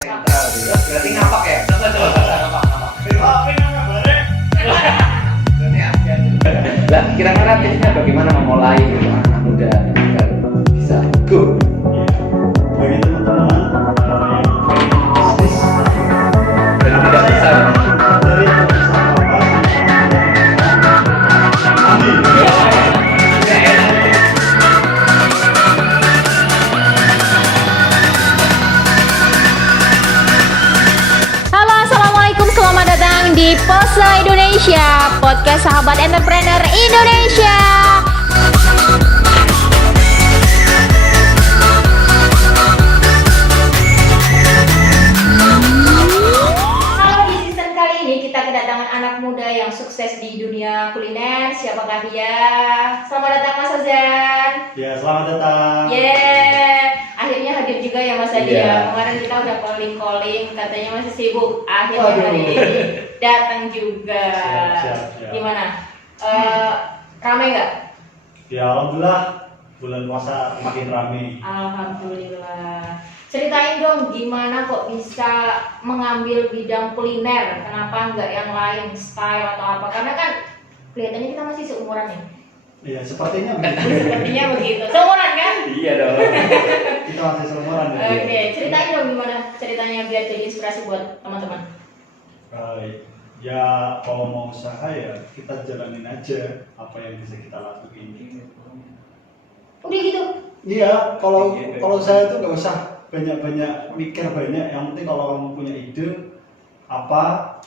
Berarti ngapak ya? Coba ngapak. Lah, kira-kira tipsnya bagaimana memulai anak muda agar bisa go? Bagi teman-teman yang bisnis Dan tidak bisa dari usaha Halo, assalamualaikum, selamat datang di Pose Indonesia, podcast sahabat entrepreneur Indonesia. Halo, di season kali ini kita kedatangan anak muda yang sukses di dunia kuliner. Siapakah dia? Selamat datang Mas Ozan. Ya, selamat datang. Akhirnya hadir juga ya Mas Adi Iya. ya. Kemarin kita udah calling, katanya masih sibuk. Akhirnya hari ini datang juga. Siap. Gimana? Ramai nggak? Ya, alhamdulillah bulan puasa makin ramai. Alhamdulillah. Ceritain dong gimana kok bisa mengambil bidang kuliner? Kenapa nggak yang lain, style atau apa? Karena kan kelihatannya kita masih seumuran ya. Iya, sepertinya begitu. Sepertinya begitu. Seumuran kan? Iya dong. Kita masih seumuran ya. Oke, ceritain dong gimana ceritanya biar jadi inspirasi buat teman-teman. Ya, kalau mau usaha ya kita jalanin aja apa yang bisa kita lakuin. Udah gitu. Iya, kalau saya tuh nggak usah banyak mikir banyak. Yang penting kalau kamu punya ide apa,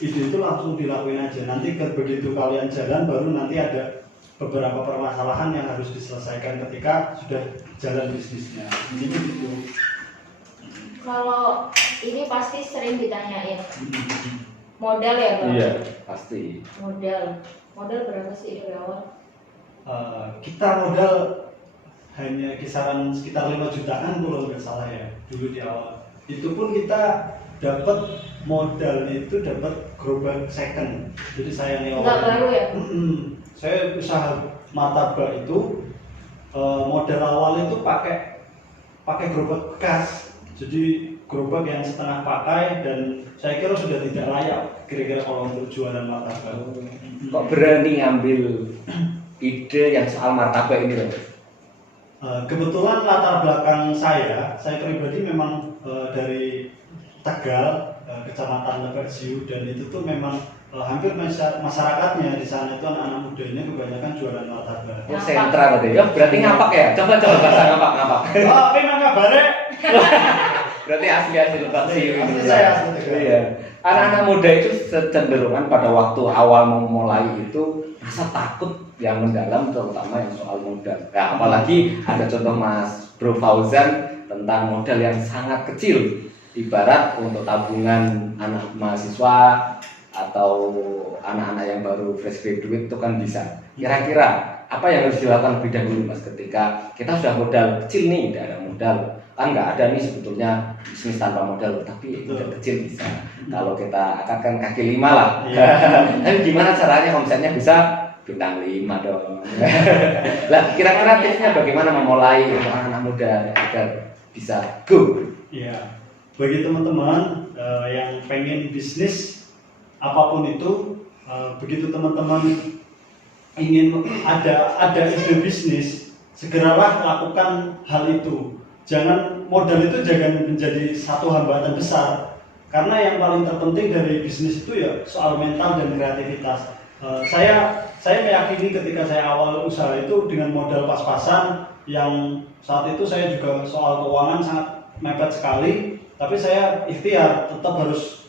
ide itu langsung dilakuin aja. Nanti begitu kalian jalan baru nanti ada beberapa permasalahan yang harus diselesaikan ketika sudah jalan bisnisnya. Jadi gitu. Kalau ini pasti sering ditanyain modal ya Bang? Iya, pasti. Modal berapa sih dari awal? Kita modal hanya kisaran sekitar 5 jutaan kalau nggak salah ya dulu di awal. Itu pun kita dapat modal itu dapat gerobak second. Jadi saya nyewa. Nggak baru ya? Saya usaha martabak itu modal awal itu pakai gerobak bekas. Jadi gerobak yang setengah pakai dan saya kira sudah tidak layak kira-kira kalau untuk jualan martabak. Kok berani ngambil ide yang soal martabak ini loh? Kebetulan latar belakang saya pribadi memang dari Tegal, Kecamatan Lepersiu, dan itu tuh memang hampir masyarakatnya di sana itu anak-anak mudanya kebanyakan jualan martabak. Oh, sentra berarti. Ya, berarti ngapak ya? Coba bahasa ngapak. Oh, tapi nggak kabarnya? Berarti asli Lepersiu Asli itu. saya asli Tegal. Iya. Anak-anak muda itu kecenderungan pada waktu awal memulai itu rasa takut yang mendalam, terutama yang soal modal. Nah, apalagi ada contoh Mas Bro Fauzan tentang modal yang sangat kecil, ibarat untuk tabungan anak mahasiswa atau anak-anak yang baru fresh graduate itu kan bisa. Kira-kira apa yang harus dilakukan lebih dahulu Mas ketika kita sudah modal kecil nih, tidak ada modal, kan nggak ada nih sebetulnya bisnis tanpa modal, tapi modal kecil bisa. Kalau kita akadkan kaki 5 lah. Tapi gimana caranya omsetnya bisa bintang 5 dong. Lah, kira-kira tipsnya bagaimana memulai anak muda agar bisa go? Iya, bagi teman-teman yang pengen bisnis apapun itu, begitu teman-teman ingin ada ide bisnis, segeralah lakukan hal itu. Modal itu jangan menjadi satu hambatan besar, karena yang paling terpenting dari bisnis itu ya soal mental dan kreativitas. Saya meyakini ketika saya awal usaha itu dengan modal pas-pasan, yang saat itu saya juga soal keuangan sangat mepet sekali, tapi saya ikhtiar tetap harus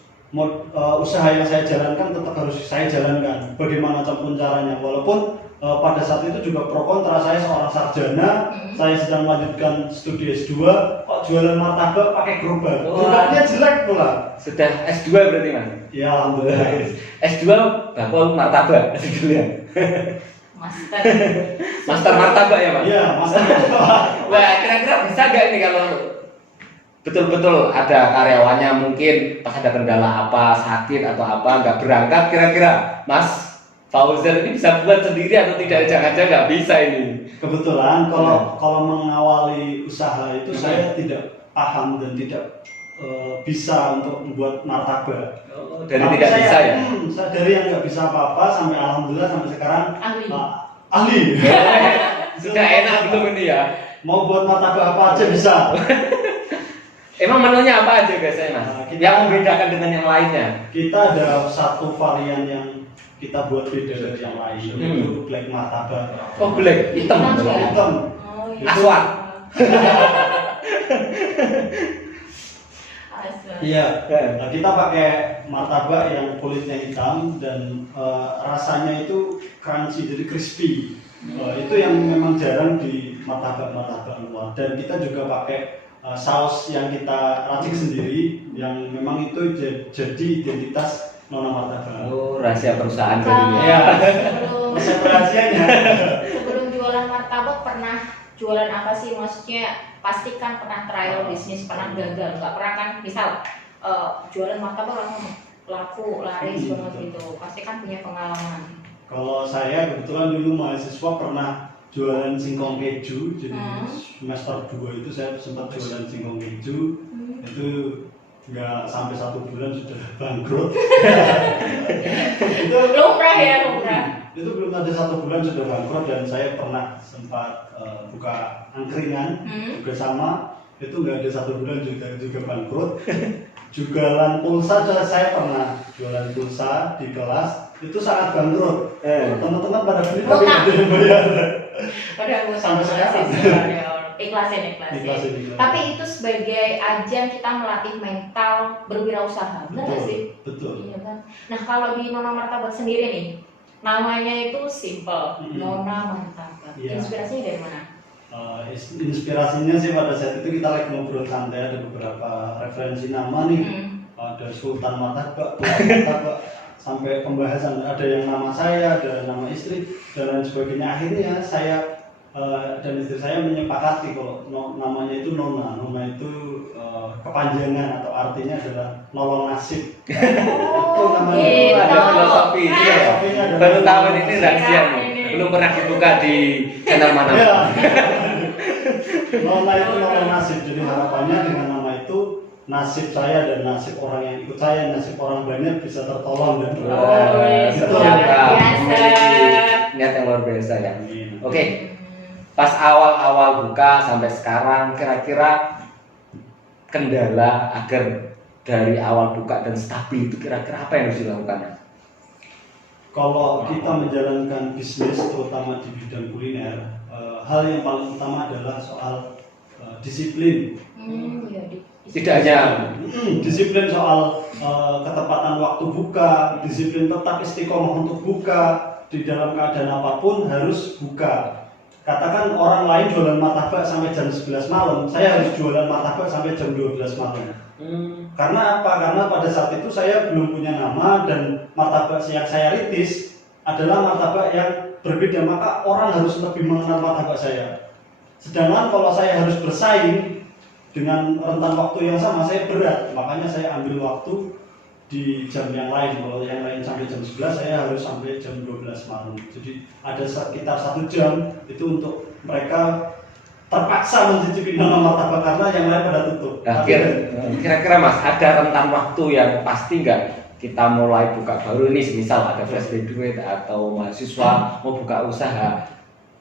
usaha yang saya jalankan tetap harus saya jalankan bagaimanapun caranya, walaupun pada saat itu juga pro kontra. Saya seorang sarjana, saya sedang melanjutkan studi S2, kok jualan martabak pakai gerobak, gerobaknya jelek pula. Sudah S2 berarti Mas? Ya alhamdulillah. S2 bakul martabak sebetulnya. Master martabak ya Mas? Iya, master. Wah, kira-kira bisa gak ini kalau betul-betul ada karyawannya mungkin pas ada kendala apa, sakit atau apa, nggak berangkat, kira-kira Mas Fauzan ini bisa buat sendiri atau tidak? Jangan-jangan nggak bisa ini. Kebetulan kalau mengawali usaha itu saya tidak paham dan tidak bisa untuk membuat martabak. Oh, dari Tapi tidak saya, bisa ya. Saya dari yang nggak bisa apa-apa sampai alhamdulillah sampai sekarang Ahli. ahli. Sudah enak belum ini ya? Mau buat martabak apa aja bisa. Emang menunya apa aja biasanya mas? Nah, Yang membedakan dengan yang lainnya? Kita ada satu varian yang kita buat beda dari yang lain, itu black martabak. Oh black, hitam. Hitam ya? Hitam. Oh, iya. Aswad. Aswad. Iya. Nah, kita pakai martabak yang kulitnya hitam dan rasanya itu crunchy, jadi crispy. Itu yang memang jarang di martabak-martabak luar. Dan kita juga pakai saus yang kita racik sendiri, yang memang itu jadi identitas Nona Martabak. Oh rahasia perusahaan Kalau tadi. Iya. sebelum Resep rahasianya. sebelum jualan martabak pernah jualan apa sih? Maksudnya pastikan pernah trial bisnis, pernah gagal, nggak pernah kan? Misal jualan martabak langsung laku laris banget gitu, pasti kan punya pengalaman. Kalau saya kebetulan dulu mahasiswa pernah jualan singkong keju, jadi semester 2 itu saya sempat jualan singkong keju. Itu nggak sampai 1 bulan sudah bangkrut. Itu Lumrah ya, lumrah. itu belum ada 1 bulan sudah bangkrut. Dan saya pernah sempat buka angkringan juga sama, itu nggak ada 1 bulan juga bangkrut. Jualan pulsa saya pernah jualan pulsa di kelas, itu sangat bangkrut. Teman-teman pada beli tapi nggak ada yang bayar. Padahal gue Sampai sekarang. ikhlasin. Ikhlasin. Tapi itu sebagai ajang kita melatih mental berwirausaha, benar nggak sih? Betul. Iya kan. Nah kalau di Nona Martabak sendiri nih, namanya itu simple, Nona Martabak. Iya. Inspirasinya dari mana? Inspirasinya sih pada saat itu kita lagi ngobrol santai, ada beberapa referensi nama nih. Ada Sultan Martabak, Tuan Martabak, sampai pembahasan ada yang nama saya, ada nama istri dan lain sebagainya. Akhirnya saya dan istri saya menyepakati kalau namanya itu Nona. Nona itu kepanjangan atau artinya adalah nolong nasib. Itu namanya. gitu. Ada filosofi itu ya. Filosofinya adalah Baru tahu nolong ini nasib. rahasia nih. Belum pernah dibuka di channel mana. Ya. Nona itu nolong nasib. Jadi harapannya dengan nama itu nasib saya dan nasib orang yang ikut saya, nasib orang banyak bisa tertolong dan Wes, itu luar biasa. memiliki niat yang luar biasa ya. Oke, pas awal-awal buka sampai sekarang kira-kira kendala agar dari awal buka dan stabil itu kira-kira apa yang harus dilakukan? Kalau kita menjalankan bisnis terutama di bidang kuliner, hal yang paling utama adalah soal disiplin. Tidak hanya Disiplin soal ketepatan waktu buka, disiplin tetap istiqomah untuk buka di dalam keadaan apapun harus buka. Katakan orang lain jualan martabak sampai jam 11 malam, saya harus jualan martabak sampai jam 12 malam. Karena apa? Karena pada saat itu saya belum punya nama dan martabak yang saya rintis adalah martabak yang berbeda, maka orang harus lebih mengenal martabak saya. Sedangkan kalau saya harus bersaing dengan rentan waktu yang sama, saya berat, makanya saya ambil waktu di jam yang lain. Kalau yang lain sampai jam 11, saya harus sampai jam 12 malam. Jadi ada sekitar 1 jam itu untuk mereka terpaksa mencicipi Nona Martabak karena yang lain pada tutup. Nah, kira-kira mas ada rentan waktu yang pasti nggak kita mulai buka baru ini, misal ada fresh graduate atau mahasiswa mau buka usaha,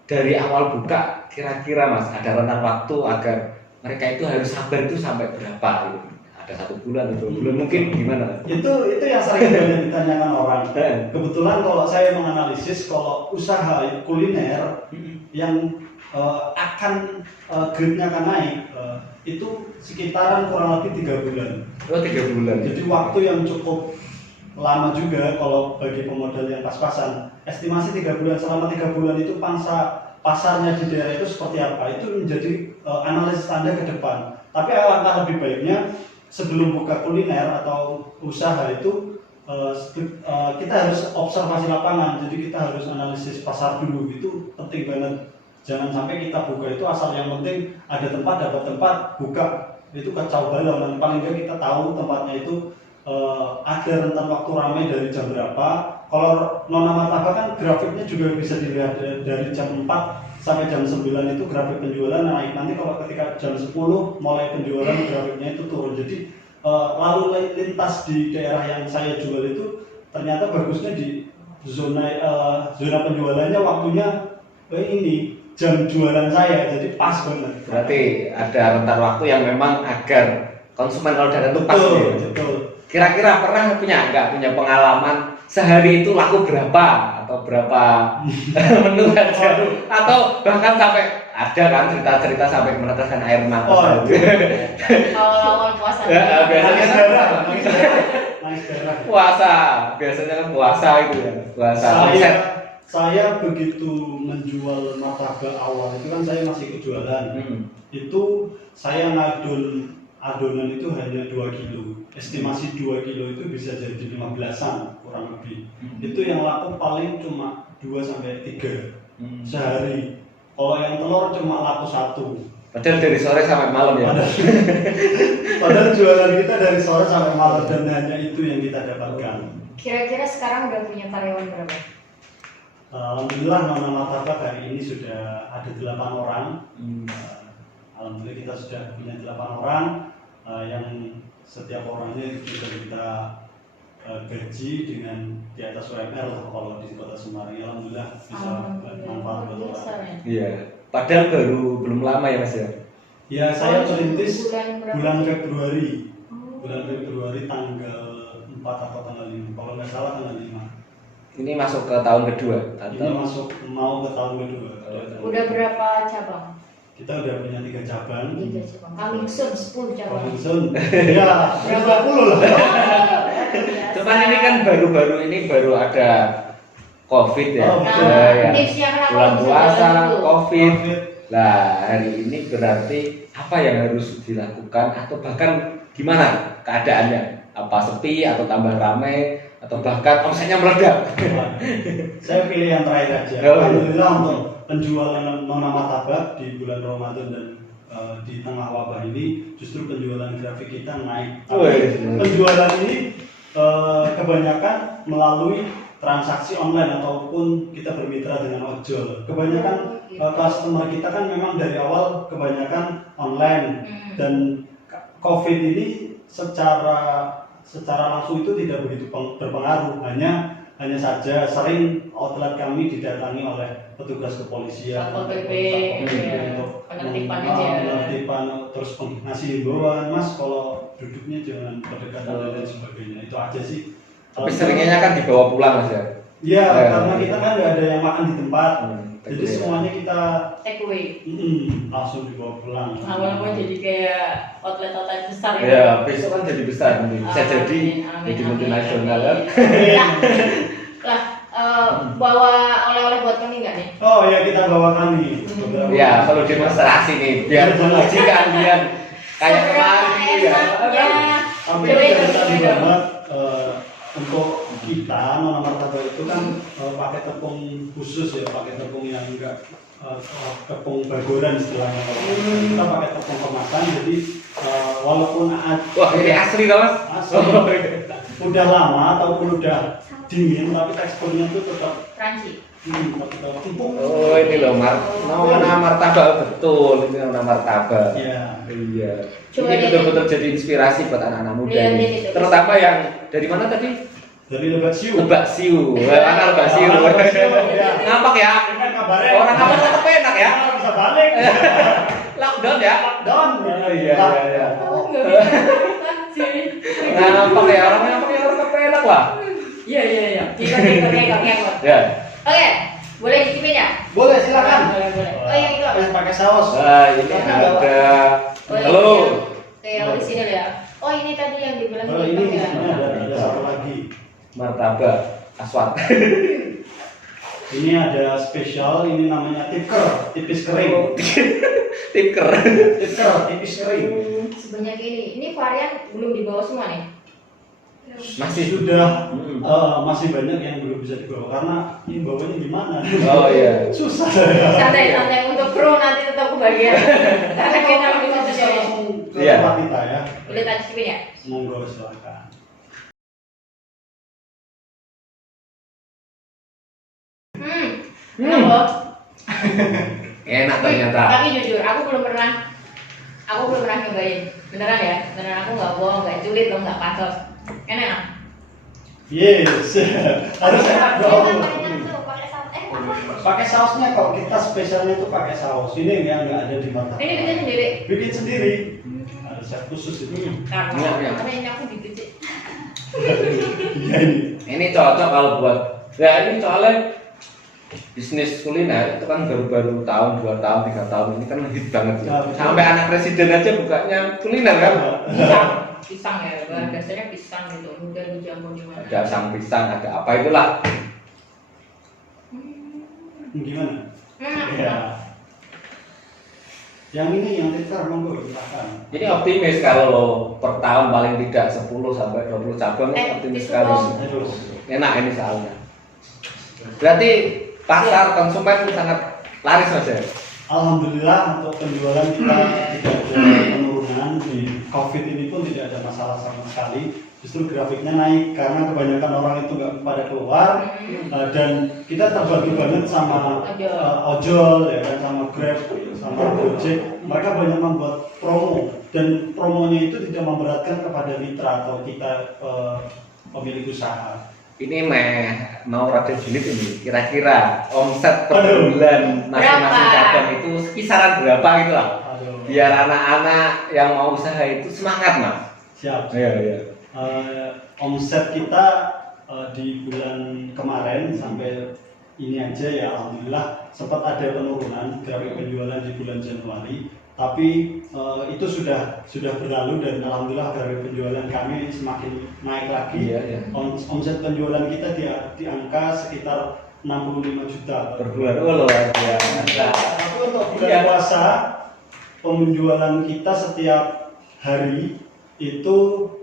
dari awal buka kira-kira mas ada rentan waktu agar mereka itu harus sabar itu sampai berapa gitu? Ada 1 bulan atau 2 bulan mungkin gimana? Itu yang sering banyak ditanyakan orang. Kebetulan kalau saya menganalisis kalau usaha kuliner yang akan grade-nya akan naik itu sekitaran kurang lebih 3 bulan. Oh 3 bulan. Jadi waktu yang cukup lama juga kalau bagi pemodal yang pas-pasan. Estimasi 3 bulan. Selama 3 bulan itu pasarnya di daerah itu seperti apa? Itu menjadi analisis Anda ke depan. Tapi alangkah lebih baiknya sebelum buka kuliner atau usaha itu kita harus observasi lapangan. Jadi kita harus analisis pasar dulu. Itu penting banget. Jangan sampai kita buka itu asal yang penting ada tempat, dapat tempat, buka. Itu kacau balau. Dan paling nggak kita tahu tempatnya itu ada rentan waktu ramai dari jam berapa. Kalau Nona Martabak kan grafiknya juga bisa dilihat dari jam 4 sampai jam 9 itu grafik penjualan naik. Nanti kalau ketika jam 10 mulai penjualan grafiknya itu turun. Jadi lalu lintas di daerah yang saya jual itu ternyata bagusnya di zona penjualannya waktunya ini jam jualan saya, jadi pas banget. Berarti ada rentan waktu yang memang agar konsumen kalau datang itu pas Betul, ya. betul. Kira-kira pernah punya pengalaman sehari itu laku berapa atau berapa menu aja, atau bahkan sampai ada kan cerita-cerita sampai meneteskan air mata. Oh, Awal-awal puasa. Ya, biasanya nangis kan darah, nangis darah. puasa, biasanya kan puasa itu ya, puasa omset. Saya begitu menjual martabak awal itu kan saya masih kejualan. Itu saya ngadon adonan itu hanya 2 kilo. Estimasi 2 kilo itu bisa jadi 15-an kurang lebih. Itu yang laku paling cuma 2 sampai 3 sehari. Kalau yang telur cuma laku 1. Padahal dari sore sampai malam ya. Padahal jualan kita dari sore sampai malam dan hanya itu yang kita dapatkan. Kira-kira sekarang udah punya karyawan berapa? Alhamdulillah Nona Martabak hari ini sudah ada 8 orang. Alhamdulillah kita sudah punya 8 orang yang setiap orangnya sudah kita gaji dengan di atas UMR lah kalau di Kota Semarang. Alhamdulillah bisa manfaat buat orang. Iya. Padahal belum lama ya Mas ya. Ya saya merintis Bulan bulan berapa? Februari. Bulan Februari tanggal 4 atau tanggal 5. Kalau nggak salah tanggal 5. Ini masuk ke tahun kedua Ini atau masuk mau ke tahun kedua. Udah berapa cabang? Kita udah punya 3 cabang. 3 cabang. Coming soon 10 cabang. Robinson. Ya, 30 lah. cuman ini kan baru-baru ini baru ada COVID ya. Oh, betul. Ya. Tipsnya kenapa Bulan bisa puasa, jalan dulu? COVID. Nah, hari ini berarti apa yang harus dilakukan atau bahkan gimana keadaannya? Apa sepi atau tambah ramai atau bahkan omsetnya meledak? Saya pilih yang terakhir aja. Oh, iya. Alhamdulillah untuk penjualan Nona Martabak di bulan Ramadan dan di tengah wabah ini justru penjualan grafik kita naik. Oh, iya. Penjualan ini kebanyakan melalui transaksi online ataupun kita bermitra dengan ojol. Kebanyakan customer kita kan memang dari awal kebanyakan online dan COVID ini secara langsung itu tidak begitu berpengaruh, hanya saja sering outlet kami didatangi oleh petugas kepolisian, Satpol PP, untuk penertiban aja. penertiban, terus ngasih himbauan, Mas kalau duduknya jangan berdekatan dan lain sebagainya. Itu aja sih. Tapi seringnya kan dibawa pulang Mas ya. Iya, Ya, karena ya. kita kan nggak ada yang makan di tempat, Take jadi away. semuanya kita Take away. langsung dibawa pulang. Lama-lama jadi kayak outlet besar ya. Ya, besok kan jadi besar nanti. Bisa Amin, jadi amin, jadi amin. multinasional kan. Lah, bawa oleh-oleh buat kami nggak nih? Oh ya, kita bawa kami. beberapa- Ya, kalau demonstrasi nih biar menguji kalian kayak kemarin itu ya. Ya. Tapi Coba dari itu, tadi coba itu. banget untuk kita Nona Martabak itu kan pakai tepung khusus ya, pakai tepung yang enggak tepung bagoran istilahnya. Kalau kita pakai tepung kemasan, jadi walaupun Wah, ini asli tau Mas. asli udah lama ataupun udah dingin, tapi teksturnya tuh tetap Crunchy. tetap empuk. Oh, ini loh Nona Martabak betul, ini Nona Martabak. Ya. Iya. Coba Ini lihat betul-betul jadi inspirasi buat anak-anak muda Lihat, ini. lihat itu. Terutama yang dari mana tadi? Dari Lebak Siu. Lebak Siu. Mana Lebak Siu? Lebak Siu, ya. Ngambek ya? Ini kan kabarnya Orang apa tetap enak ya? bisa balik. Lockdown ya? Down. Oh, iya, iya, iya. Oh, nggak bisa crunchy. Ngambek ya? Orang ngambek ya orang tetap enak lah. Iya. Ikut. Ya. Oke, boleh dicipin ya? Boleh, silakan. Boleh. Oh, yang itu apa? Yang pakai saus. Ini ada Oh, yang telur. ini. Oke, yang di sini dulu ya. Oh, ini tadi yang dibilang Oh, ini hitam ya. ada satu lagi. Martabak aswat. Ini ada spesial, ini namanya tipker, tipis kering. Tiker. Tipker, tipis kering. Sebanyak ini varian belum dibawa semua nih. Masih Sudah Hmm. masih banyak yang belum bisa dibawa karena ini bawanya gimana? Oh iya. Susah. Santai untuk kru nanti tetap kebagian. Karena kita bisa bisa sendiri. langsung ke Iya. tempat kita ya. Boleh tak cipin ya? Monggo silakan. Enak loh. Enak ternyata. Tapi jujur, aku belum pernah nyobain. Beneran ya? Beneran aku nggak bohong, nggak julid loh, nggak pasos. Enak. Yes. Harus enak dong. Banyak tuh pakai saus. Apa? Pakai sausnya kok, kita spesialnya itu pakai saus. Ini yang nggak ada di mata. Ini bikin sendiri. Bikin sendiri. Ada chef khusus itu. Iya. Karena ini aku bikin sih. Iya ini. Ini cocok kalau buat ya ini soalnya bisnis kuliner itu kan baru-baru tahun, 2 tahun, 3 tahun ini kan hit banget ya. Ya, betul. Sampai anak presiden aja bukanya kuliner kan. Pisang ya, bahan dasarnya pisang gitu, mudah dijamu di mana. Ada sang pisang, ada apa itulah. Gimana? Enak. Ya. Yang ini yang tikar monggo silakan. Jadi optimis kalau per tahun paling tidak 10 sampai 20 cabang optimis sekali. Aduh. Enak ini soalnya. Berarti pasar konsumen sangat laris Mas ya. Alhamdulillah untuk penjualan kita tidak ada penurunan, di COVID ini pun tidak ada masalah sama sekali. Justru grafiknya naik karena kebanyakan orang itu nggak pada keluar dan kita terbagi banget sama ojol ya kan, sama Grab, sama Gojek. Mereka banyak membuat promo dan promonya itu tidak memberatkan kepada mitra atau kita pemilik usaha. Ini mau rada julid ini. Kira-kira omset per Aduh. bulan masing-masing Berapa? cabang itu kisaran berapa gitu lah. Aduh. Biar anak-anak yang mau usaha itu semangat Mas. Siap. Iya. Omset kita di bulan kemarin sampai ini aja ya alhamdulillah sempat ada penurunan grafik penjualan di bulan Januari, tapi itu sudah berlalu dan alhamdulillah grafik penjualan kami semakin naik lagi. Iya. Omset penjualan kita di angka sekitar 65 juta Per bulan. Oh luar biasa. tapi untuk bulan Iya. puasa penjualan kita setiap hari itu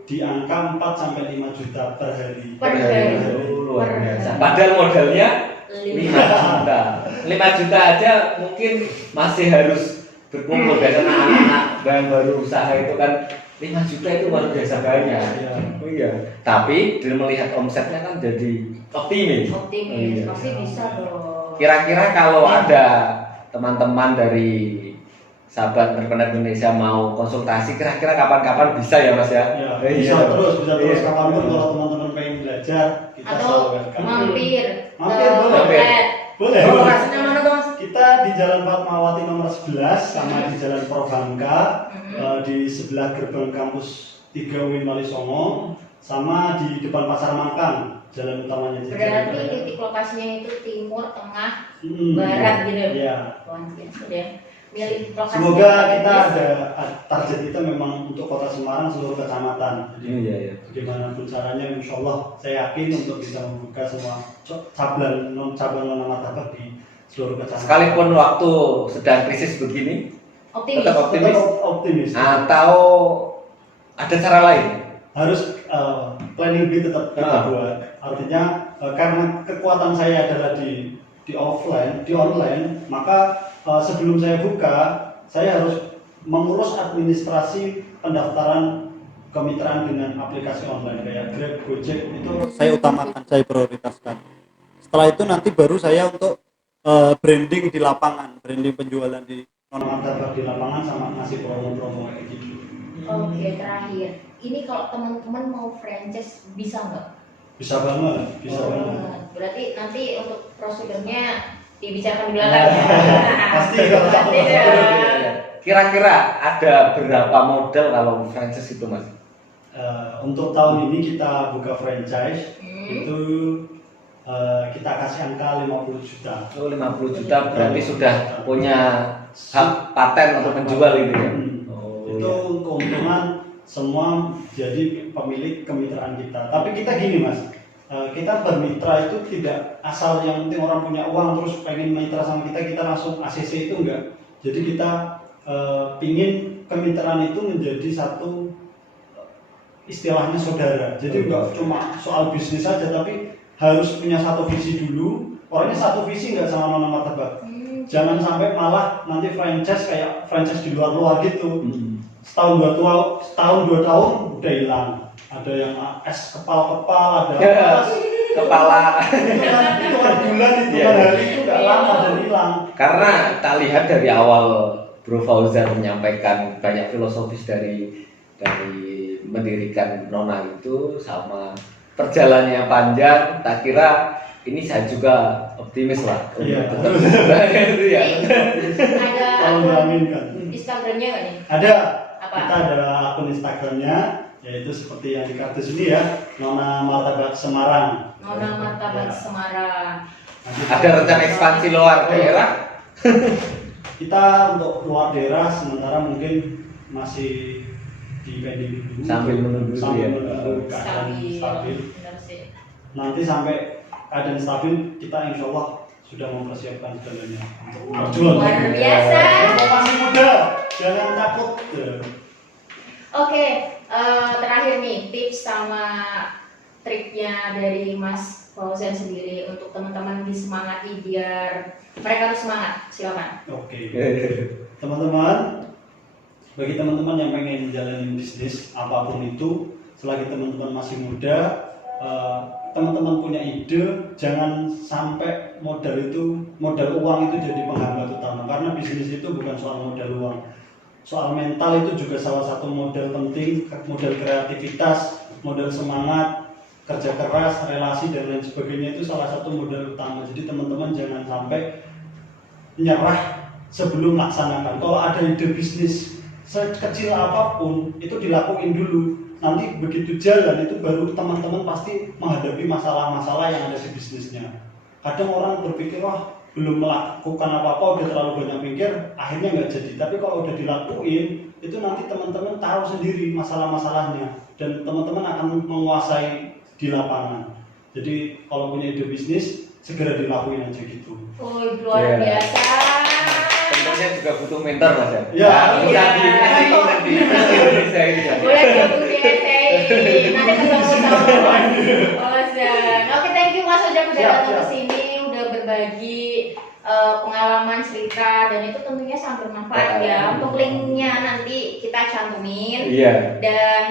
di angka 4 sampai 5 juta per hari. Per hari. Luar biasa. Padahal modalnya 5 juta. 5 juta aja mungkin masih harus berkumpul dengan anak-anak yang baru usaha itu kan 5 juta itu luar biasa banyak. Iya. Oh iya. Tapi dengan melihat omsetnya kan jadi optimis. Optimis, Iya. pasti bisa dong. Kira-kira kalau ada teman-teman dari sahabat entrepreneur Indonesia mau konsultasi, kira-kira kapan-kapan bisa ya Mas ya? Ya, Iya. bisa terus Iya. kapanpun kalau teman-teman pengen belajar kita selalu Atau welcome. mampir Mampir, ke boleh. outlet. Boleh. Lokasinya mana tuh Mas? Kita di Jalan Fatmawati nomor 11 sama di Jalan Probangka di sebelah gerbang kampus 3 UIN Wali Songo sama di depan Pasar Mangkang jalan utamanya di Berarti titik lokasinya itu timur, tengah, Hmm. barat gitu. Iya. Wah, sudah milih lokasi. Semoga kita ada target kita memang untuk Kota Semarang seluruh kecamatan. Jadi Iya. bagaimanapun caranya, insya Allah saya yakin untuk bisa membuka semua cabang non martabak di seluruh kecamatan. Sekalipun waktu sedang krisis begini, Optimis. tetap optimis. Tetap optimis. Atau ada cara lain? Harus planning B tetap kita buat. Artinya karena kekuatan saya adalah di offline, di online, maka sebelum saya buka, saya harus mengurus administrasi pendaftaran kemitraan dengan aplikasi online kayak Grab, Gojek itu saya utamakan, saya prioritaskan. Setelah itu nanti baru saya untuk branding di lapangan, branding penjualan di martabak di lapangan sama ngasih promo-promo kayak gitu. Oke, terakhir. Ini kalau teman-teman mau franchise bisa nggak? Bisa banget, bisa banget. Berarti nanti untuk prosedurnya dibicarakan di belakang. Pasti kalau satu Pasti persatu. dong. Kira-kira ada berapa model kalau franchise itu Mas? Untuk tahun ini kita buka franchise itu kita kasih angka 50 juta. Oh 50 juta berarti sudah punya hak paten untuk menjual itu ya? Oh, Itu keuntungan semua jadi pemilik kemitraan kita. Tapi kita gini Mas, kita bermitra itu tidak asal yang penting orang punya uang terus pengen mitra sama kita langsung ACC itu enggak. Jadi kita pingin kemitraan itu menjadi satu istilahnya saudara. Jadi enggak cuma soal bisnis saja, tapi harus punya satu visi dulu. Orangnya satu visi enggak sama Nona Martabak. Jangan sampai malah nanti franchise kayak franchise di luar gitu. Setahun 2 tahun udah hilang. Ada yang es kepal-kepal, ada kepala. itu kan bulan itu Iya. kan hari itu udah lama dan hilang. Karena tak lihat dari awal Bro Fauzan menyampaikan banyak filosofis dari dari mendirikan Nona itu sama perjalanannya panjang, tak kira ini saya juga optimis lah untuk Iya. tetap itu ya. Ada Kalau diaminkan. Instagramnya nggak nih? Ada. Apa? Kita ada akun Instagramnya, yaitu seperti yang di kartu sini ya, Nona Martabak Semarang. Nona Martabak Ya. Semarang. Nanti Ada rencana ekspansi luar daerah? Kita untuk luar daerah sementara mungkin masih di pending dulu. Sambil menunggu Sambil ya. menunggu keadaan stabil. Benar sih. Nanti sampai keadaan stabil kita insya Allah sudah mempersiapkan segalanya untuk berjuang. Luar biasa. Kita masih muda, jangan takut. Oke, terakhir nih tips sama triknya dari Mas Fauzan sendiri untuk teman-teman disemangati biar mereka harus semangat. Silakan. Oke. Teman-teman, bagi teman-teman yang pengen jalanin bisnis apapun itu, selagi teman-teman masih muda, teman-teman punya ide, jangan sampai modal uang itu jadi penghambat utama, karena bisnis itu bukan soal modal uang, soal mental itu juga salah satu modal penting, modal kreativitas, modal semangat, kerja keras, relasi dan lain sebagainya itu salah satu modal utama. Jadi teman-teman jangan sampai nyerah sebelum melaksanakan. Kalau ada ide bisnis sekecil apapun itu dilakuin dulu. Nanti begitu jalan itu baru teman-teman pasti menghadapi masalah-masalah yang ada di bisnisnya. Kadang orang berpikir wah belum melakukan apa-apa udah terlalu banyak mikir, akhirnya nggak jadi. Tapi kalau udah dilakuin itu nanti teman-teman tahu sendiri masalah-masalahnya dan teman-teman akan menguasai di lapangan. Jadi kalau punya ide bisnis segera dilakuin aja gitu. Oh, luar Iya. biasa. Tentunya juga butuh mentor mas ya. Ya, bisa iya. di nanti bisa ini kan. Boleh gabung di SAI. Nanti ketemu sama Fauzan. Oke, thank you Mas Ojak udah Siap, datang ke siap. sini, udah berbagi pengalaman cerita dan itu tentunya sangat bermanfaat ya. Untuk linknya nanti kita cantumin. Iya. Dan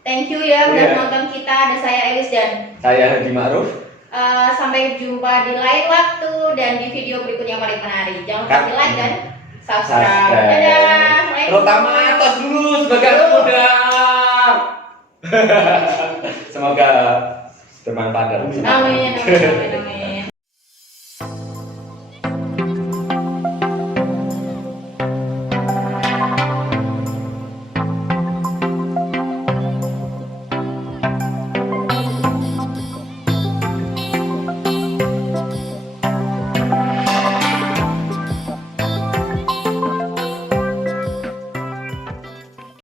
thank you ya udah Iya. nonton kita. Ada saya Elis dan Saya Haji Ma'ruf. sampai jumpa di lain waktu dan di video berikutnya yang paling menarik. Jangan lupa di like dan subscribe. Dadah. Assalamualaikum. Terutama atas dulu sebagai anak muda. Semoga bermanfaat dalam Amin, amin, amin, amin.